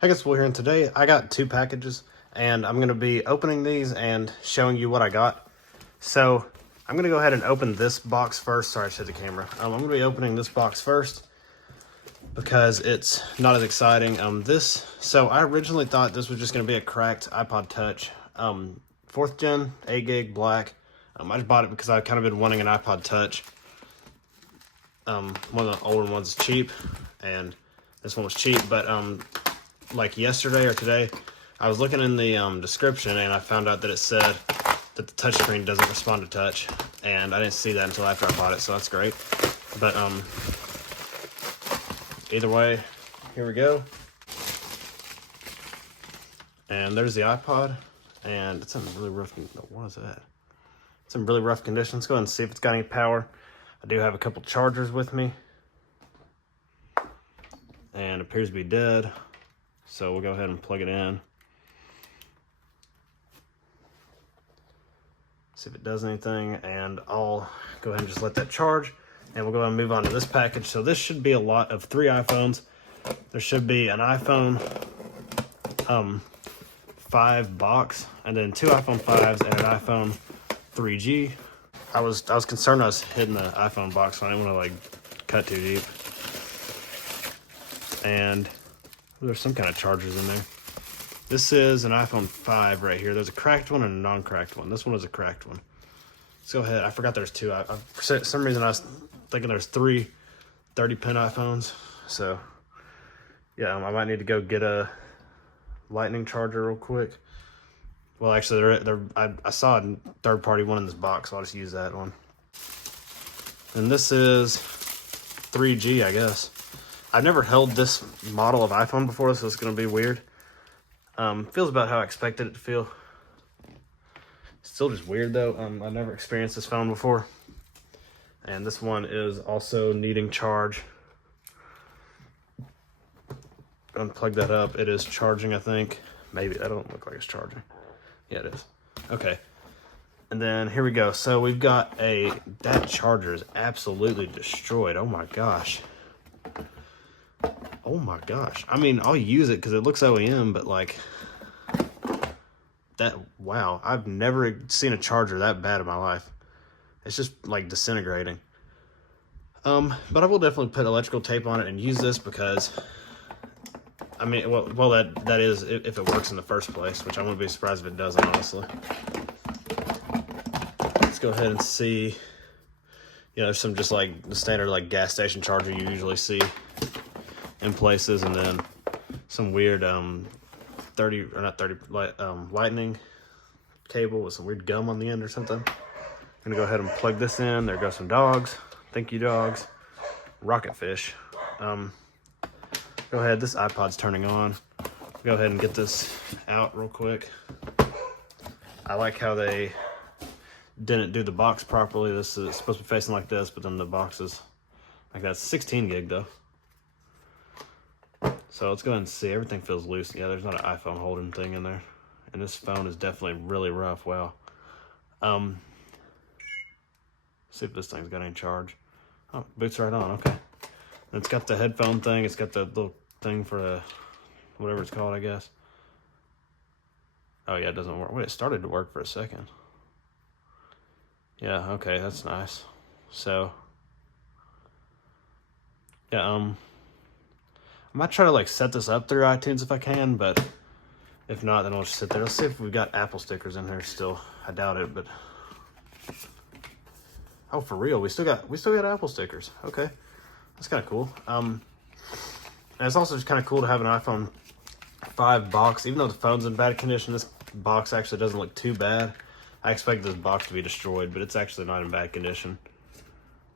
Hey guys, Will here, and today I got two packages, and I'm going to be opening these and showing you what I got. So I'm going to go ahead and open this box first. Sorry, I shut the camera. I'm going to be opening this box first because it's not as exciting. So I originally thought this was just going to be a cracked iPod Touch, 4th gen, 8 gig, black. I just bought it because I've kind of been wanting an iPod Touch. One of the older ones is cheap, and this one was cheap, but like yesterday or today, I was looking in the description and I found out that it said that the touchscreen doesn't respond to touch, and I didn't see that until after I bought it, so that's great. But either way, here we go. And there's the iPod, and it's in really rough. What is that? It's in really rough condition. Let's go ahead and see if it's got any power. I do have a couple chargers with me, and it appears to be dead. So we'll go ahead and plug it in. See if it does anything, and I'll go ahead and just let that charge, and we'll go ahead and move on to this package. So this should be a lot of 3 iPhones. There should be an iPhone 5 box, and then 2 iPhone 5s and an iPhone 3G. I was concerned I was hitting the iPhone box, so I didn't want to like cut too deep. And there's some kind of chargers in there. This is an iPhone 5 right here. There's a cracked one and a non-cracked one. This one is a cracked one. Let's go ahead. I forgot there's 2. For some reason I was thinking there's 3 30-pin iPhones. So yeah, I might need to go get a lightning charger real quick. Well, actually, I saw a third-party one in this box, so I'll just use that one. And this is 3G, I guess. I've never held this model of iPhone before, so it's going to be weird. Feels about how I expected it to feel. Still just weird though. I've never experienced this phone before. And this one is also needing charge. Unplug that up. It is charging, I think. Maybe. That don't look like it's charging. Yeah, it is. Okay. And then here we go. So we've got that charger is absolutely destroyed. Oh my gosh. Oh my gosh. I mean, I'll use it because it looks OEM, but like that, wow. I've never seen a charger that bad in my life. It's just like disintegrating. But I will definitely put electrical tape on it and use this because, I mean, well that is if it works in the first place, which I wouldn't be surprised if it doesn't, honestly. Let's go ahead and see. You know, there's some just like the standard like gas station charger you usually see in places, and then some weird lightning cable with some weird gum on the end or something. I'm gonna go ahead and plug this in. There goes some dogs. Thank you, dogs. Rocket fish. Go ahead, this iPod's turning on. Go ahead and get this out real quick. I like how they didn't do the box properly. This is supposed to be facing like this, but then the box is like that. 16 gig though. So let's go ahead and see. Everything feels loose. Yeah, there's not an iPhone holding thing in there. And this phone is definitely really rough. Wow. See if this thing's got any charge. Oh, boots right on. Okay. And it's got the headphone thing. It's got the little thing for the, whatever it's called, I guess. Oh yeah, it doesn't work. Wait, it started to work for a second. Yeah, okay, that's nice. So, yeah, I might try to like set this up through iTunes if I can, but if not, then I'll just sit there. Let's see if we've got Apple stickers in here still. I doubt it, but oh, for real, we still got Apple stickers. Okay, that's kind of cool. And it's also just kind of cool to have an iPhone 5 box, even though the phone's in bad condition. This box actually doesn't look too bad. I expect this box to be destroyed, but it's actually not in bad condition.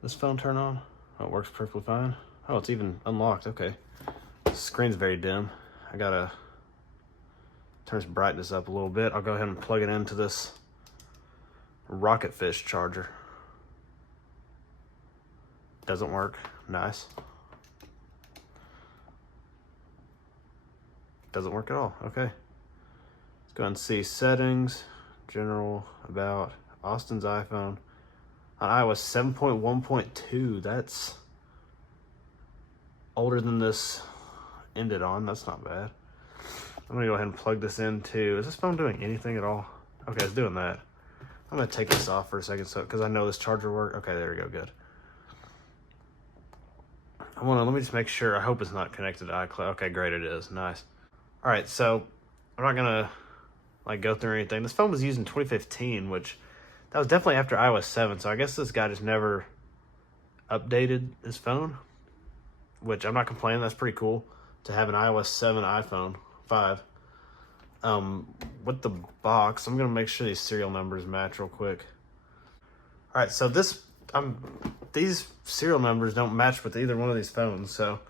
This phone turn on? Oh, it works perfectly fine. Oh, it's even unlocked. Okay. The screen's very dim. I gotta turn its brightness up a little bit. I'll go ahead and plug it into this rocket fish charger. Doesn't work. Nice. Doesn't work at all. Okay. Let's go ahead and see settings, general, about, Austin's iPhone. On iOS 7.1.2. That's older than this ended on. That's not bad. I'm gonna go ahead and plug this into, is this phone doing anything at all? Okay, it's doing that. I'm gonna take this off for a second, so because I know this charger work. Okay, there we go, good. Let me just make sure. I hope it's not connected to iCloud. Okay, great, it is. Nice. All right, so I'm not gonna like go through anything. This phone was used in 2015, which that was definitely after iOS 7. So I guess this guy just never updated his phone, which I'm not complaining. That's pretty cool to have an iOS 7 iPhone 5. With the box, I'm gonna make sure these serial numbers match real quick. All right, so these serial numbers don't match with either one of these phones, so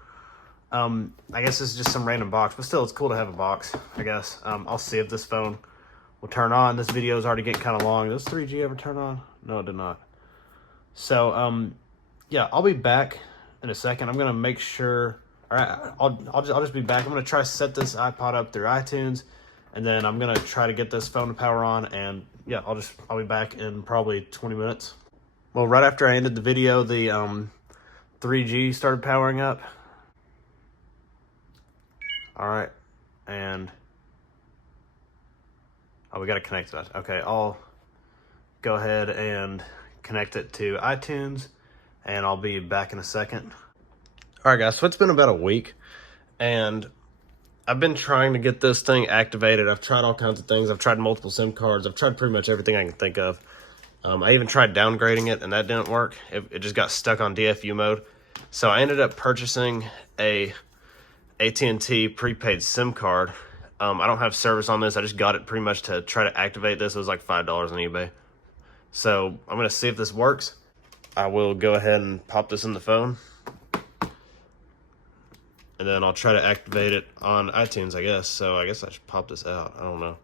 I guess this is just some random box, but still, it's cool to have a box, I guess. I'll see if this phone will turn on. This video is already getting kind of long. Does 3G ever turn on? No, it did not. So, yeah, I'll be back in a second. I'm gonna make sure. All right, I'll just be back. I'm gonna try to set this iPod up through iTunes, and then I'm gonna try to get this phone to power on. And yeah, I'll be back in probably 20 minutes. Well, right after I ended the video, the 3G started powering up. All right, and we got to connect that. Okay, I'll go ahead and connect it to iTunes, and I'll be back in a second. All right, guys, so it's been about a week, and I've been trying to get this thing activated. I've tried all kinds of things. I've tried multiple SIM cards. I've tried pretty much everything I can think of. I even tried downgrading it, and that didn't work. It just got stuck on DFU mode. So I ended up purchasing a AT&T prepaid SIM card. I don't have service on this. I just got it pretty much to try to activate this. It was like $5 on eBay. So I'm going to see if this works. I will go ahead and pop this in the phone. And then I'll try to activate it on iTunes, I guess. So I guess I should pop this out. I don't know.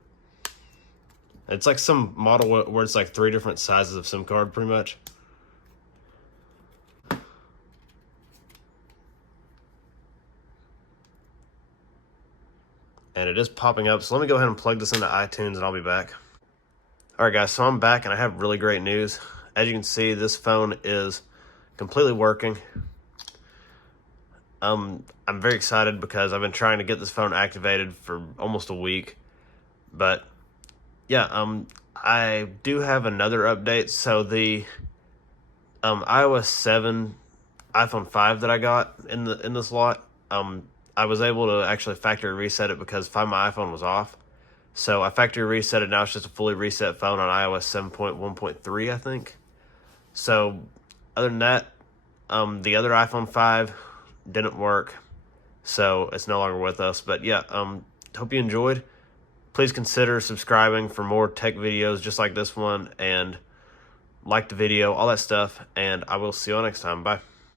It's like some model where it's like 3 different sizes of SIM card, pretty much. And it is popping up. So let me go ahead and plug this into iTunes and I'll be back. All right, guys, so I'm back and I have really great news. As you can see, this phone is completely working. I'm very excited because I've been trying to get this phone activated for almost a week. But yeah, I do have another update. So the iOS 7 iPhone 5 that I got in this lot, I was able to actually factory reset it because my iPhone was off. So I factory reset it. Now it's just a fully reset phone on iOS 7.1.3, I think. So other than that, the other iPhone 5 didn't work. So it's no longer with us. But yeah, hope you enjoyed. Please consider subscribing for more tech videos just like this one, and like the video, all that stuff. And I will see you all next time. Bye.